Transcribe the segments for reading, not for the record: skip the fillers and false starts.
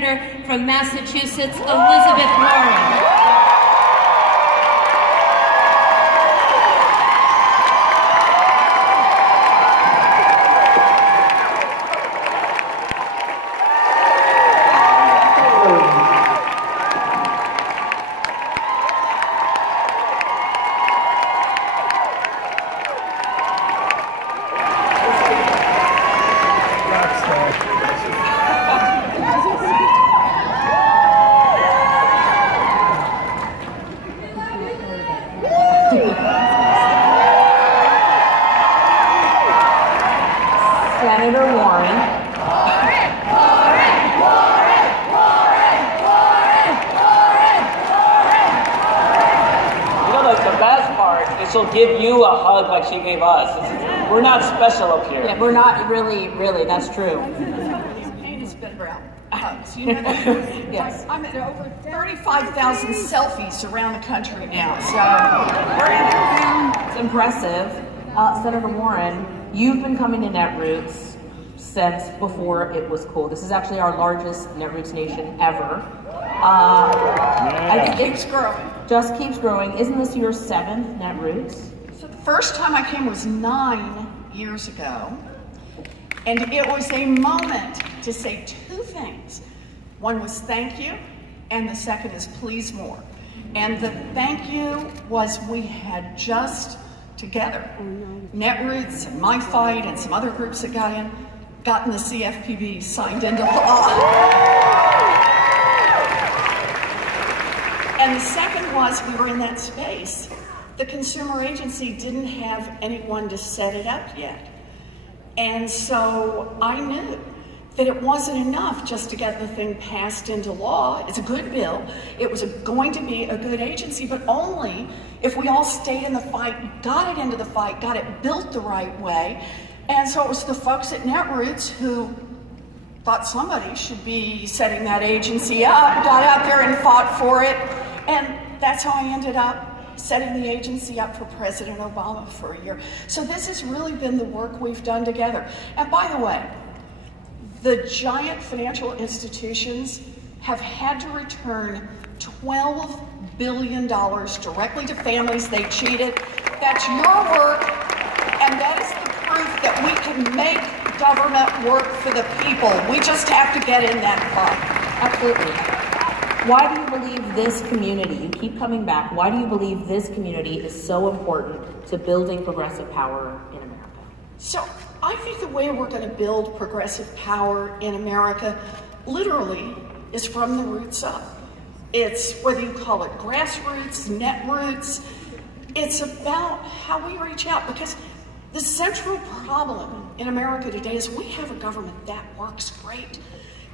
Senator from Massachusetts, Elizabeth Warren. Senator Warren. You know, the best part is she'll give you a hug like she gave us. We're not special up here. Yeah, we're not really, that's true. Campaign has been around hugs. You know that? Yes. I'm at over 35,000 selfies around the country now, so we're in it. It's impressive. Senator Warren, you've been coming to NetRoots since before it was cool. This is actually our largest NetRoots Nation ever. It keeps growing. Just keeps growing. Isn't this your 7th NetRoots? So the first time I came was 9 years ago, and it was a moment to say 2 things. One was thank you, and the second is please more. And the thank you was we had just together, NetRoots and My Fight and some other groups that got in, gotten the CFPB signed into law. And the second was we were in that space. The consumer agency didn't have anyone to set it up yet. And so I knew that it wasn't enough just to get the thing passed into law. It's a good bill. It was going to be a good agency, but only if we all stayed in the fight, got it into the fight, got it built the right way. And so it was the folks at NetRoots who thought somebody should be setting that agency up, got out there and fought for it. And that's how I ended up setting the agency up for President Obama for a year. So this has really been the work we've done together. And by the way, the giant financial institutions have had to return $12 billion directly to families they cheated. That's your work, and that is the proof that we can make government work for the people. We just have to get in that fight. Absolutely. Why do you believe this community, you keep coming back, why do you believe this community is so important to building progressive power in America? So I think the way we're going to build progressive power in America literally is from the roots up. It's whether you call it grassroots, netroots, it's about how we reach out, because the central problem in America today is we have a government that works great.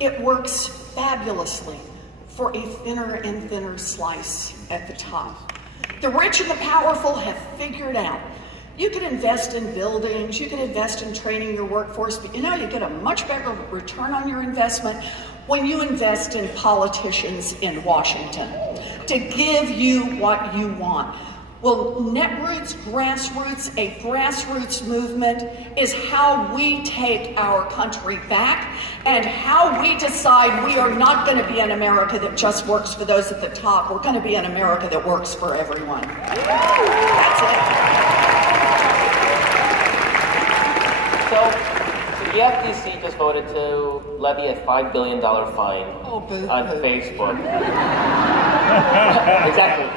It works fabulously for a thinner and thinner slice at the top. The rich and the powerful have figured out you can invest in buildings, you can invest in training your workforce, but you know you get a much better return on your investment when you invest in politicians in Washington to give you what you want. Well, NetRoots, grassroots, a grassroots movement is how we take our country back and how we decide we are not going to be an America that just works for those at the top. We're going to be an America that works for everyone. That's it. So the FTC just voted to levy a $5 billion fine on Facebook. Exactly.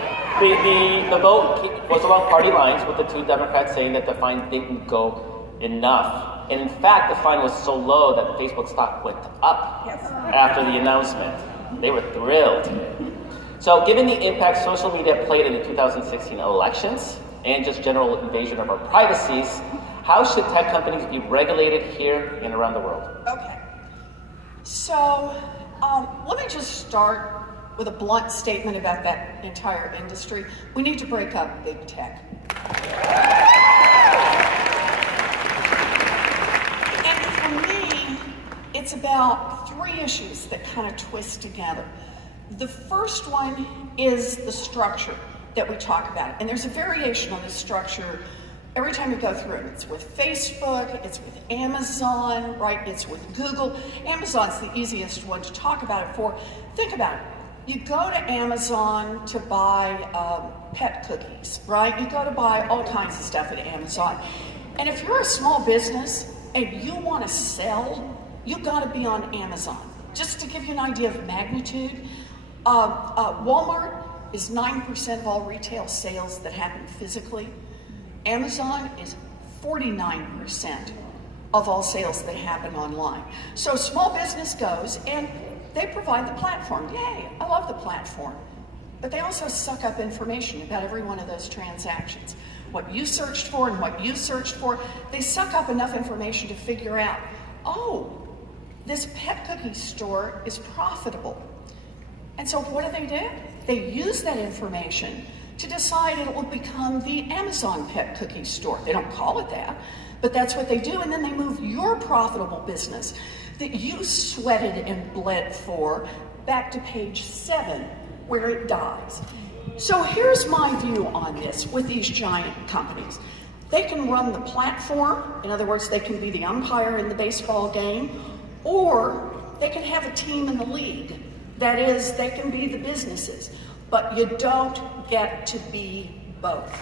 The vote was along party lines, with the 2 Democrats saying that the fine didn't go enough. And in fact, the fine was so low that Facebook stock went up after the announcement. They were thrilled. So given the impact social media played in the 2016 elections and just general invasion of our privacies, how should tech companies be regulated here and around the world? Okay. So let me just start with a blunt statement about that entire industry. We need to break up big tech. And for me, it's about 3 issues that kind of twist together. The first one is the structure that we talk about. And there's a variation on this structure Every time you go through it, it's with Facebook, it's with Amazon, right? It's with Google. Amazon's the easiest one to talk about it for. Think about it. You go to Amazon to buy pet cookies, right? You go to buy all kinds of stuff at Amazon. And if you're a small business and you want to sell, you've got to be on Amazon. Just to give you an idea of magnitude, Walmart is 9% of all retail sales that happen physically. Amazon is 49% of all sales that happen online. So small business goes and they provide the platform. Yay, I love the platform. But they also suck up information about every one of those transactions. What you searched for and what you searched for, they suck up enough information to figure out, oh, this pet cookie store is profitable. And so what do? They use that information to decide it will become the Amazon pet cookie store. They don't call it that, but that's what they do. And then they move your profitable business that you sweated and bled for back to page 7, where it dies. So here's my view on this with these giant companies. They can run the platform, in other words, they can be the umpire in the baseball game, or they can have a team in the league. That is, they can be the businesses, but you don't get to be both.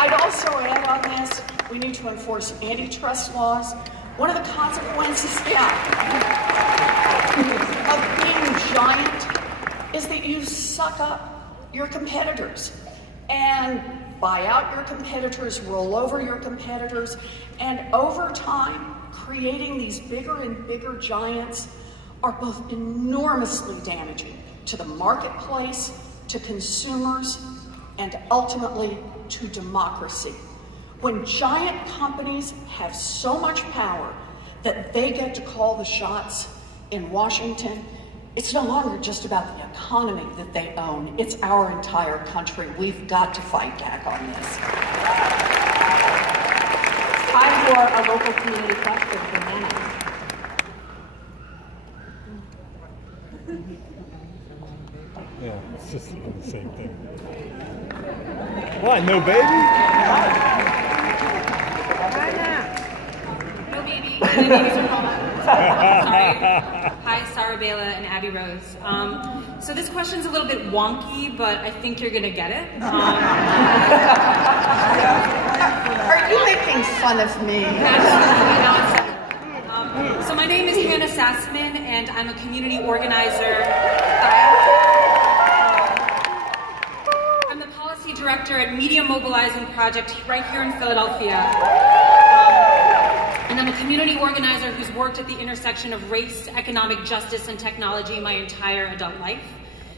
I'd also add on this, we need to enforce antitrust laws. One of the consequences, of being giant is that you suck up your competitors and buy out your competitors, roll over your competitors, and over time, creating these bigger and bigger giants are both enormously damaging to the marketplace, to consumers, and ultimately to democracy. When giant companies have so much power that they get to call the shots in Washington, it's no longer just about the economy that they own, it's our entire country. We've got to fight back on this. Time for a local community question from Hannah. Yeah, it's just the same thing. What, no baby? No baby. My babies are home. Sorry. Hi, Sarah Bela and Abby Rose. So this question's a little bit wonky, but I think you're gonna get it. Are you making fun of me? So my name is Hannah Sassman, and I'm a community organizer. I'm the policy director at Media Mobilizing Project right here in Philadelphia. And I'm a community organizer who's worked at the intersection of race, economic justice, and technology my entire adult life.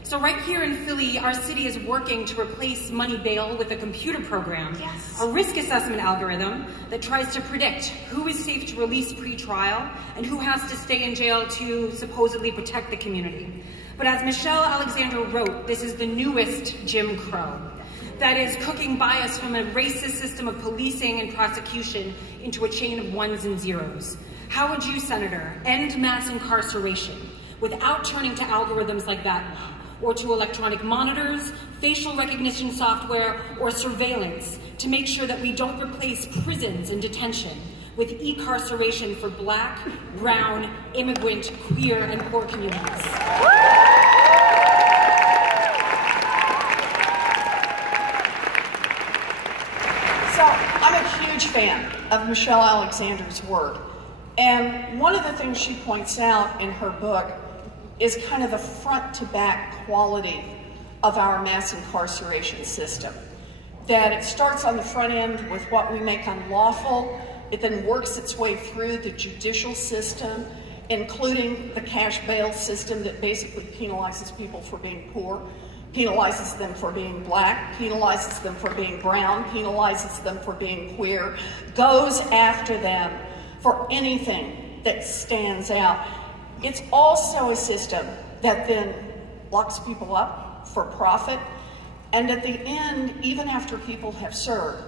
So right here in Philly, our city is working to replace money bail with a computer program, a risk assessment algorithm that tries to predict who is safe to release pre-trial and who has to stay in jail to supposedly protect the community. But as Michelle Alexander wrote, this is the newest Jim Crow. That is cooking bias from a racist system of policing and prosecution into a chain of ones and zeros. How would you, Senator, end mass incarceration without turning to algorithms like that one, or to electronic monitors, facial recognition software, or surveillance to make sure that we don't replace prisons and detention with e-carceration for Black, brown, immigrant, queer, and poor communities? So I'm a huge fan of Michelle Alexander's work. And one of the things she points out in her book is kind of the front to back quality of our mass incarceration system. That it starts on the front end with what we make unlawful. It then works its way through the judicial system, including the cash bail system that basically penalizes people for being poor, penalizes them for being Black, penalizes them for being brown, penalizes them for being queer, goes after them for anything that stands out. It's also a system that then locks people up for profit, and at the end, even after people have served,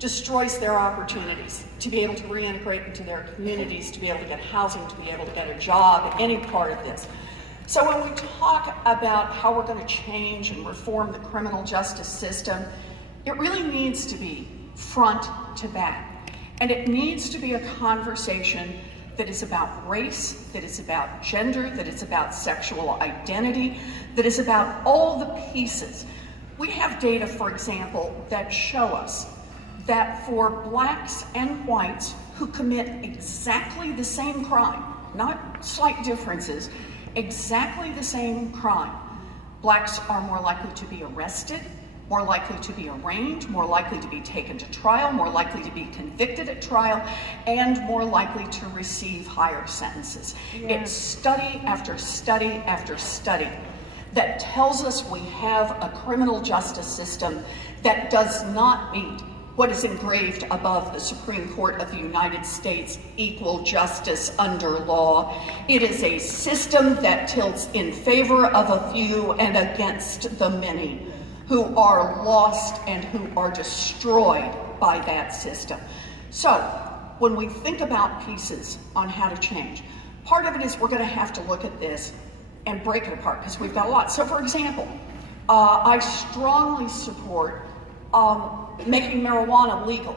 destroys their opportunities to be able to reintegrate into their communities, to be able to get housing, to be able to get a job, any part of this. So when we talk about how we're going to change and reform the criminal justice system, it really needs to be front to back. And it needs to be a conversation that is about race, that is about gender, that is about sexual identity, that is about all the pieces. We have data, for example, that show us that for blacks and whites who commit exactly the same crime, not slight differences, exactly the same crime, blacks are more likely to be arrested, more likely to be arraigned, more likely to be taken to trial, more likely to be convicted at trial, and more likely to receive higher sentences. Yeah. It's study after study after study that tells us we have a criminal justice system that does not meet what is engraved above the Supreme Court of the United States, equal justice under law. It is a system that tilts in favor of a few and against the many, who are lost and who are destroyed by that system. So when we think about pieces on how to change, part of it is we're going to have to look at this and break it apart because we've got a lot. So for example, I strongly support making marijuana legal.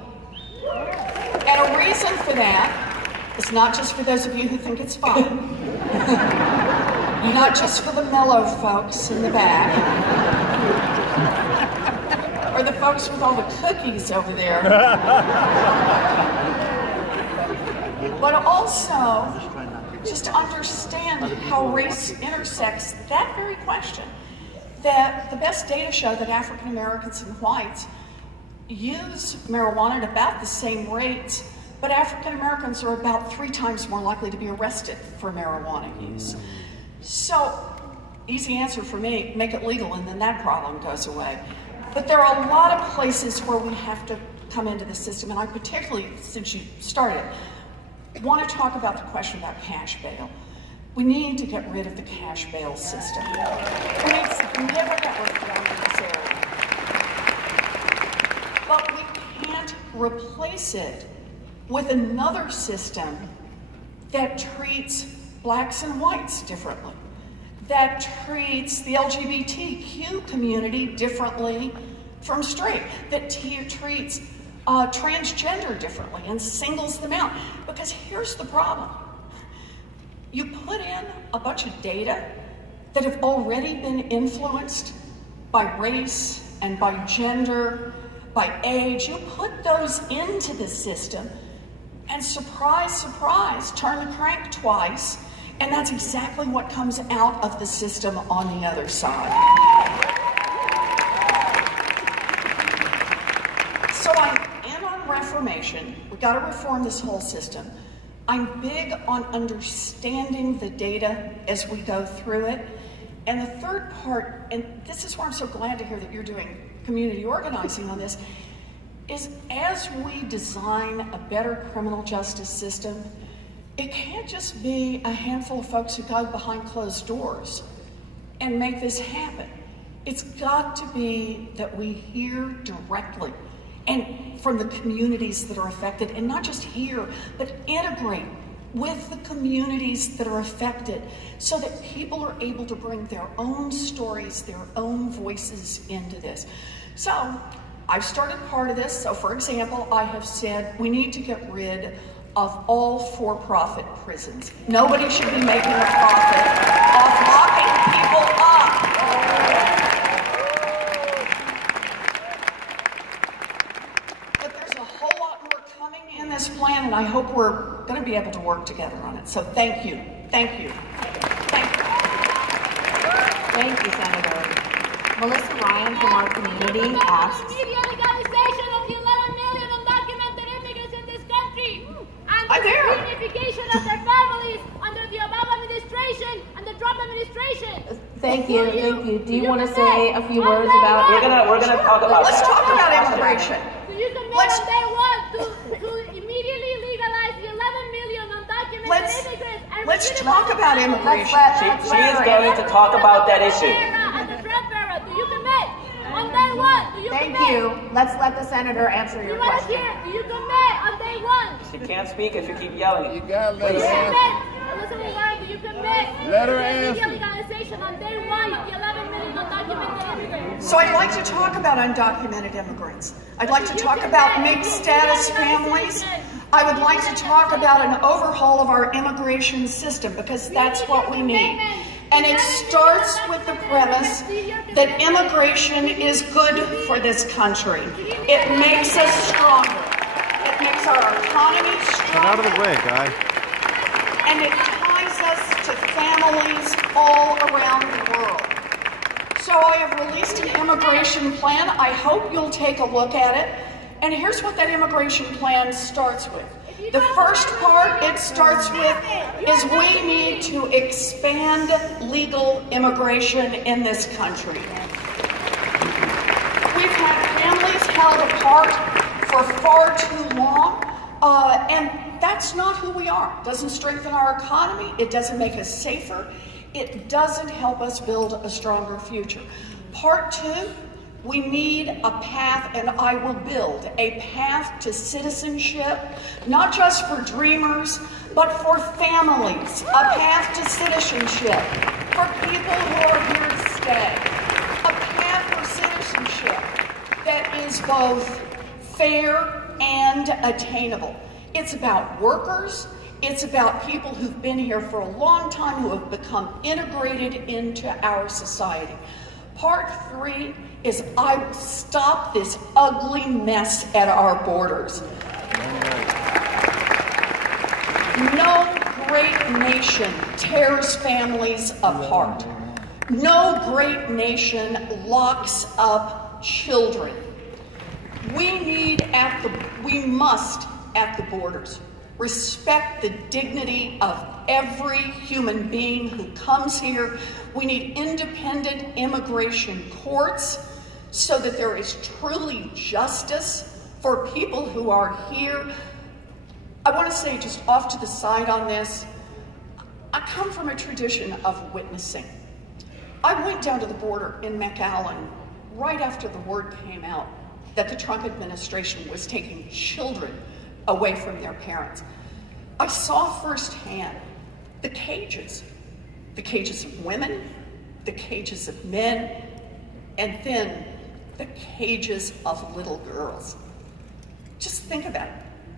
And a reason for that is not just for those of you who think it's fun, not just for the mellow folks in the back, or the folks with all the cookies over there, but also just to understand how race intersects that very question. That the best data show that African Americans and whites use marijuana at about the same rates, but African Americans are about 3 times more likely to be arrested for marijuana use. So, easy answer for me, make it legal and then that problem goes away. But there are a lot of places where we have to come into the system, and I particularly, since you started, want to talk about the question about cash bail. We need to get rid of the cash bail system. We need significant reform in this area. But we can't replace it with another system that treats blacks and whites differently, that treats the LGBTQ community differently from straight, that treats transgender differently and singles them out. Because here's the problem. You put in a bunch of data that have already been influenced by race and by gender, by age. You put those into the system and surprise, surprise, turn the crank twice, and that's exactly what comes out of the system on the other side. So I'm in on reformation. We've got to reform this whole system. I'm big on understanding the data as we go through it. And the third part, and this is where I'm so glad to hear that you're doing community organizing on this, is as we design a better criminal justice system, it can't just be a handful of folks who go behind closed doors and make this happen. It's got to be that we hear directly and from the communities that are affected, and not just hear, but integrate with the communities that are affected so that people are able to bring their own stories, their own voices into this. So I've started part of this. So for example, I have said we need to get rid of all for-profit prisons. Nobody should be making a profit off locking people up. But there's a whole lot more coming in this plan, and I hope we're going to be able to work together on it. So thank you. Thank you. Thank you. Thank you, Senator. Melissa Ryan from our community asks, legalization of the 11 million undocumented immigrants in this country, and the reunification of their families under the Obama administration and the Trump administration. Thank you. Do you want to say a few words about? We're gonna talk about. Let's talk about immigration. So you commit on day one to immediately legalize the 11 million undocumented immigrants. And let's talk about immigration. She is going to talk about that issue. And the Trump era. Do you commit on day one? Do you commit? Thank you. let's let the senator answer your question. Do you commit on day one? She can't speak if you keep yelling. You gotta let her answer. Do you commit Let her to answer. legalization on day one of the 11 million undocumented immigrants? So I'd like to talk about undocumented immigrants. I'd like to talk about mixed status families. I would like to talk about an overhaul of our immigration system, because that's what we need. And it starts with the premise that immigration is good for this country. It makes us stronger. It makes our economy stronger. Get out of the way, guy. And it ties us to families all around the world. So I have released an immigration plan. I hope you'll take a look at it. And here's what that immigration plan starts with. The first part it starts with is we need to expand legal immigration in this country. We've had families held apart for far too long, and that's not who we are. It doesn't strengthen our economy. It doesn't make us safer. It doesn't help us build a stronger future. Part two, we need a path, and I will build a path to citizenship, not just for dreamers, but for families. A path to citizenship for people who are here to stay. A path for citizenship that is both fair and attainable. It's about workers. It's about people who've been here for a long time, who have become integrated into our society. Part three is I will stop this ugly mess at our borders. No great nation tears families apart. No great nation locks up children. We must at the borders respect the dignity of every human being who comes here. We need independent immigration courts so that there is truly justice for people who are here. I want to say, just off to the side on this, I come from a tradition of witnessing. I went down to the border in McAllen right after the word came out that the Trump administration was taking children away from their parents. I saw firsthand the cages of women, the cages of men, and then the cages of little girls. Just think about it.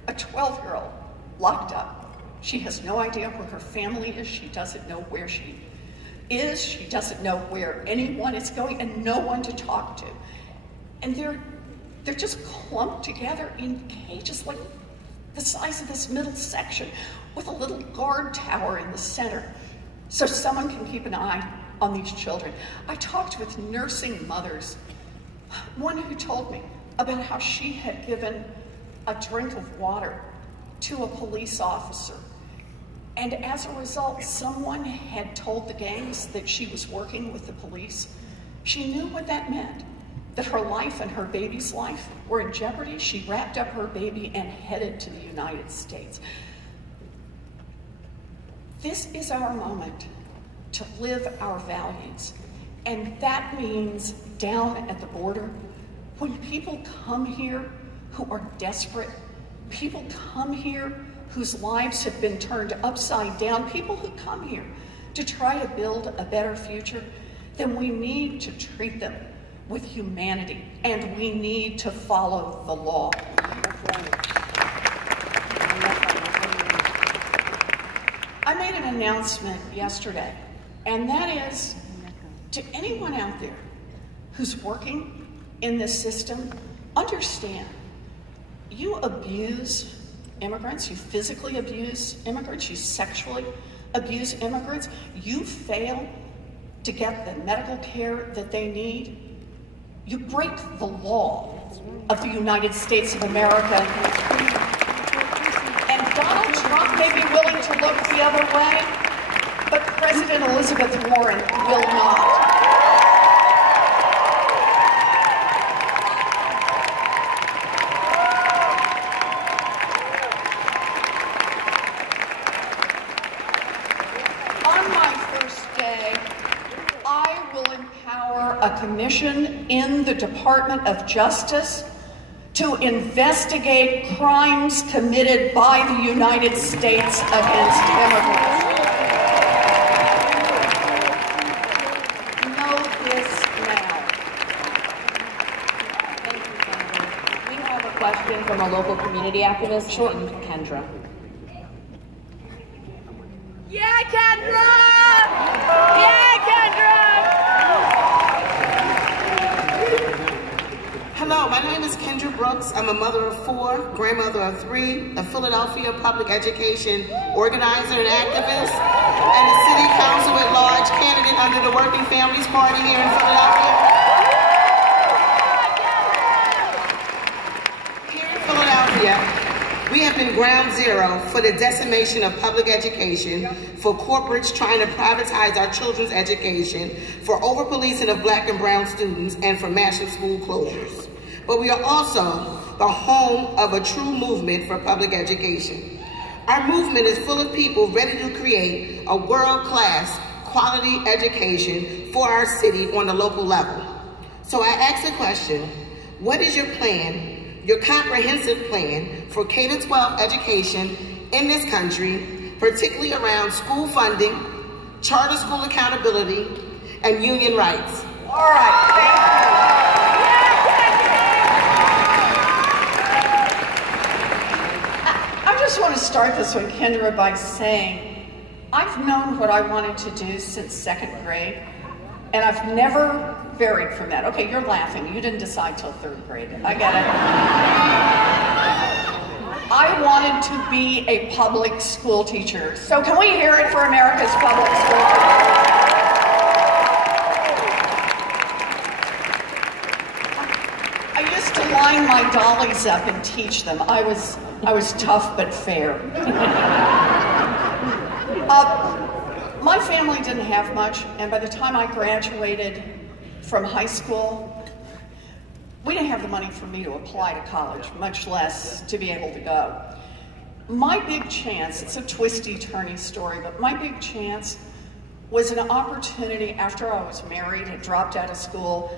A 12-year-old locked up. She has no idea where her family is. She doesn't know where she is. She doesn't know where anyone is going, and no one to talk to. And they're just clumped together in cages like the size of this middle section, with a little guard tower in the center, so someone can keep an eye on these children. I talked with nursing mothers, one who told me about how she had given a drink of water to a police officer, and as a result, someone had told the gangs that she was working with the police. She knew what that meant, that her life and her baby's life were in jeopardy. She wrapped up her baby and headed to the United States. This is our moment to live our values. And that means down at the border, when people come here who are desperate, people come here whose lives have been turned upside down, people who come here to try to build a better future, then we need to treat them with humanity, and we need to follow the law. I made an announcement yesterday, and that is to anyone out there who's working in this system, understand, you abuse immigrants, you physically abuse immigrants, you sexually abuse immigrants, you fail to get the medical care that they need, you break the law of the United States of America. And Donald Trump may be willing to look the other way, but President Elizabeth Warren will not. A commission in the Department of Justice to investigate crimes committed by the United States against immigrants. Know this now. Thank you, Kendra. We have a question from a local community activist named Kendra. Yeah, Kendra! Yeah, Kendra! Hello, my name is Kendra Brooks. I'm a mother of 4, grandmother of 3, a Philadelphia public education organizer and activist, and a city council at large candidate under the Working Families Party here in Philadelphia. Here in Philadelphia, we have been ground zero for the decimation of public education, for corporates trying to privatize our children's education, for over-policing of Black and brown students, and for massive school closures. But we are also the home of a true movement for public education. Our movement is full of people ready to create a world-class quality education for our city on the local level. So I ask the question, what is your plan, your comprehensive plan for K-12 education in this country, particularly around school funding, charter school accountability, and union rights? All right, thank you. I just want to start this one, Kendra, by saying I've known what I wanted to do since 2nd grade, and I've never varied from that. Okay, you're laughing. You didn't decide till 3rd grade. I get it. I wanted to be a public school teacher. So can we hear it for America's public school teachers? I used to line my dollies up and teach them. I was tough but fair. My family didn't have much, and by the time I graduated from high school, we didn't have the money for me to apply to college, much less to be able to go. My big chance, it's a twisty, turny story, but my big chance was an opportunity after I was married and dropped out of school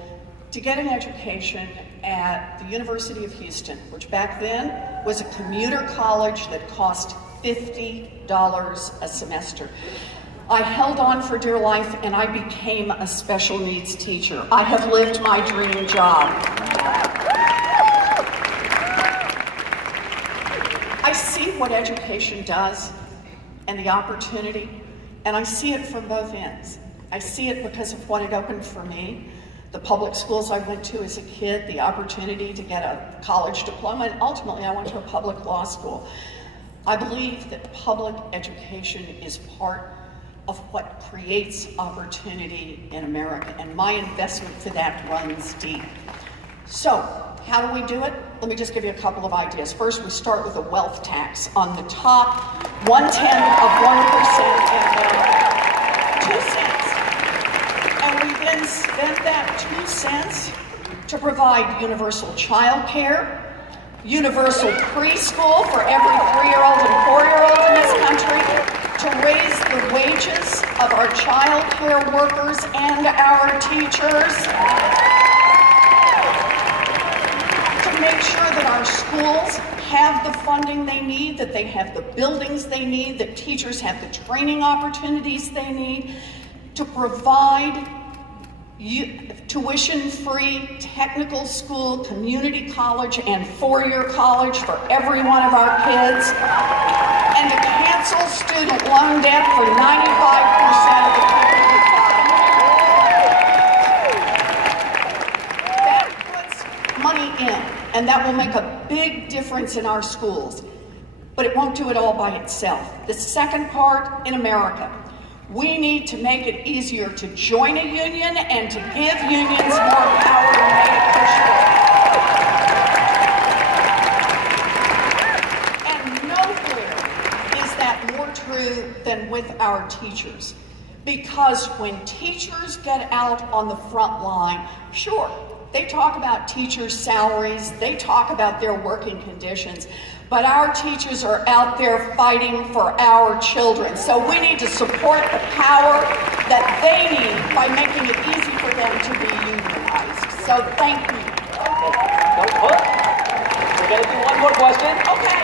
to get an education at the University of Houston, which back then was a commuter college that cost $50 a semester. I held on for dear life and I became a special needs teacher. I have lived my dream job. I see what education does and the opportunity, and I see it from both ends. I see it because of what it opened for me, the public schools I went to as a kid, the opportunity to get a college diploma, and ultimately I went to a public law school. I believe that public education is part of what creates opportunity in America, and my investment for that runs deep. So, how do we do it? Let me just give you a couple of ideas. First, we start with a wealth tax on the top 1/10 of 1% in America, 2 cents. And we then spent that 2 cents to provide universal child care, universal preschool for every 3-year-old and 4-year-old in this country, to raise the wages of our child care workers and our teachers, to make sure that our schools have the funding they need, that they have the buildings they need, that teachers have the training opportunities they need, to provide tuition-free technical school, community college, and 4-year college for every one of our kids, and to cancel student loan debt for 95% of the people who buy. That puts money in, and that will make a big difference in our schools, but it won't do it all by itself. The second part, in America, we need to make it easier to join a union and to give unions more power to make it push. And nowhere is that more true than with our teachers. Because when teachers get out on the front line, sure, they talk about teachers' salaries, they talk about their working conditions, but our teachers are out there fighting for our children. So we need to support the power that they need by making it easy for them to be unionized. So thank you. gonna do one more question. Okay.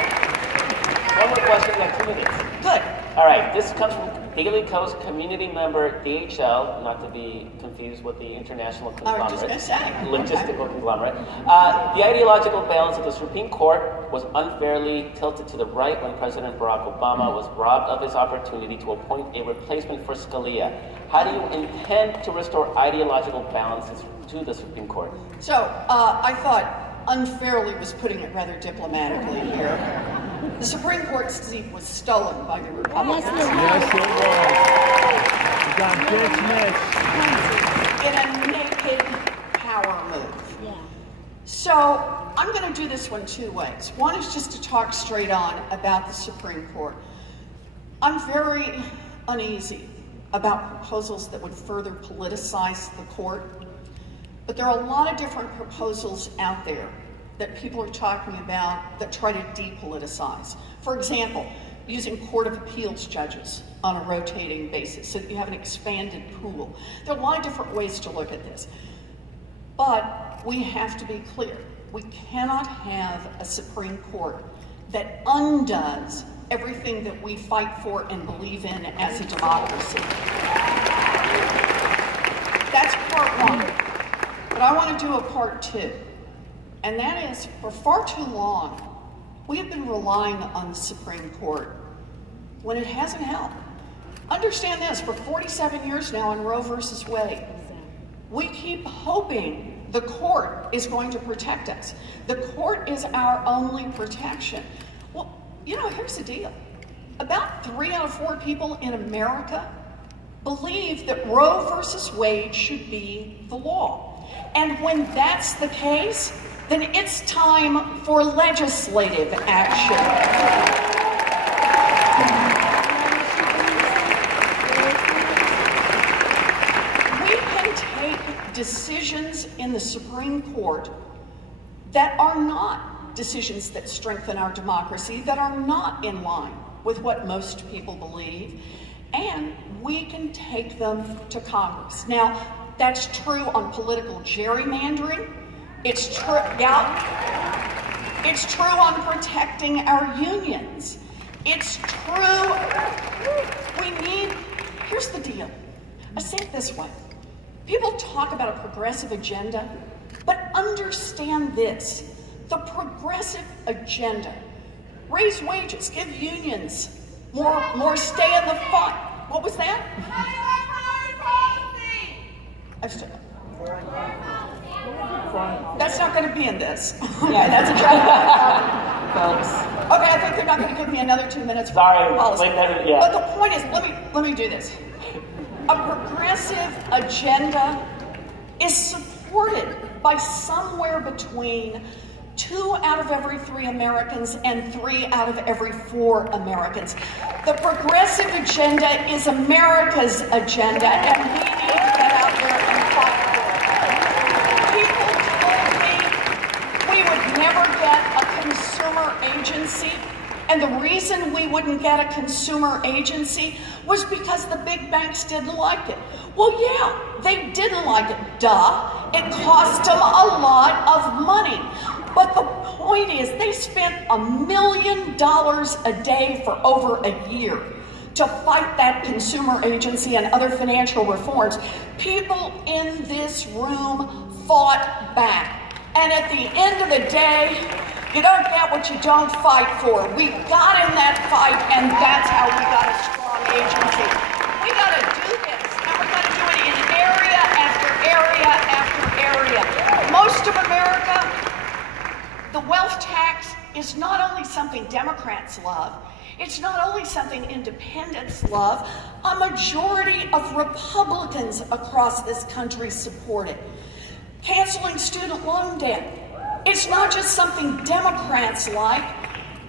One more question, we have 2 minutes. Good. All right, this comes from Daily Coast community member DHL, not to be confused with the international conglomerate. I was just gonna say. Logistical conglomerate. The ideological balance of the Supreme Court was unfairly tilted to the right when President Barack Obama was robbed of his opportunity to appoint a replacement for Scalia. How do you intend to restore ideological balances to the Supreme Court? So, I thought unfairly was putting it rather diplomatically here. The Supreme Court seat was stolen by the Republicans. Yes, it was. You got dismissed. In a naked power move. Yeah. So I'm going to do this one 2 ways. One is just to talk straight on about the Supreme Court. I'm very uneasy about proposals that would further politicize the court. But there are a lot of different proposals out there that people are talking about that try to depoliticize. For example, using Court of Appeals judges on a rotating basis so that you have an expanded pool. There are a lot of different ways to look at this. But we have to be clear. We cannot have a Supreme Court that undoes everything that we fight for and believe in as a democracy. That's part one. But I want to do a part two. And that is, for far too long, we have been relying on the Supreme Court when it hasn't helped. Understand this, for 47 years now in Roe versus Wade, we keep hoping the court is going to protect us. The court is our only protection. Well, you know, here's the deal. About 3 out of 4 people in America believe that Roe versus Wade should be the law. And when that's the case, then it's time for legislative action. We can take decisions in the Supreme Court that are not decisions that strengthen our democracy, that are not in line with what most people believe, and we can take them to Congress. Now, that's true on political gerrymandering. It's true, yeah. It's true on protecting our unions. It's true. Here's the deal. I say it this way. People talk about a progressive agenda, but understand this. The progressive agenda, raise wages, give unions more stay in the fight. What was that? That's not going to be in this. Yeah, that's a joke, folks. Okay, I think they're not going to give me another 2 minutes. Sorry, yeah. But the point is, let me do this. A progressive agenda is supported by somewhere between 2 out of every 3 Americans and 3 out of every 4 Americans. The progressive agenda is America's agenda, and we need to get out there and fight for it. People told me we would never get a consumer agency, and the reason we wouldn't get a consumer agency was because the big banks didn't like it. Well, yeah, they didn't like it, duh. It cost them a lot of money. But the point is, they spent $1 million a day for over a year to fight that consumer agency and other financial reforms. People in this room fought back. And at the end of the day, you don't get what you don't fight for. We got in that fight, and that's how we got a strong agency. We got to do this, and we're going to do it in area after area after area. Most of America, the wealth tax is not only something Democrats love, it's not only something independents love, a majority of Republicans across this country support it. Canceling student loan debt, it's not just something Democrats like,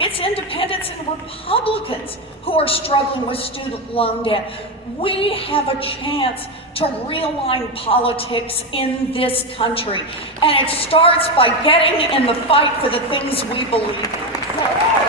it's independents and Republicans who are struggling with student loan debt. We have a chance to realign politics in this country, and it starts by getting in the fight for the things we believe in.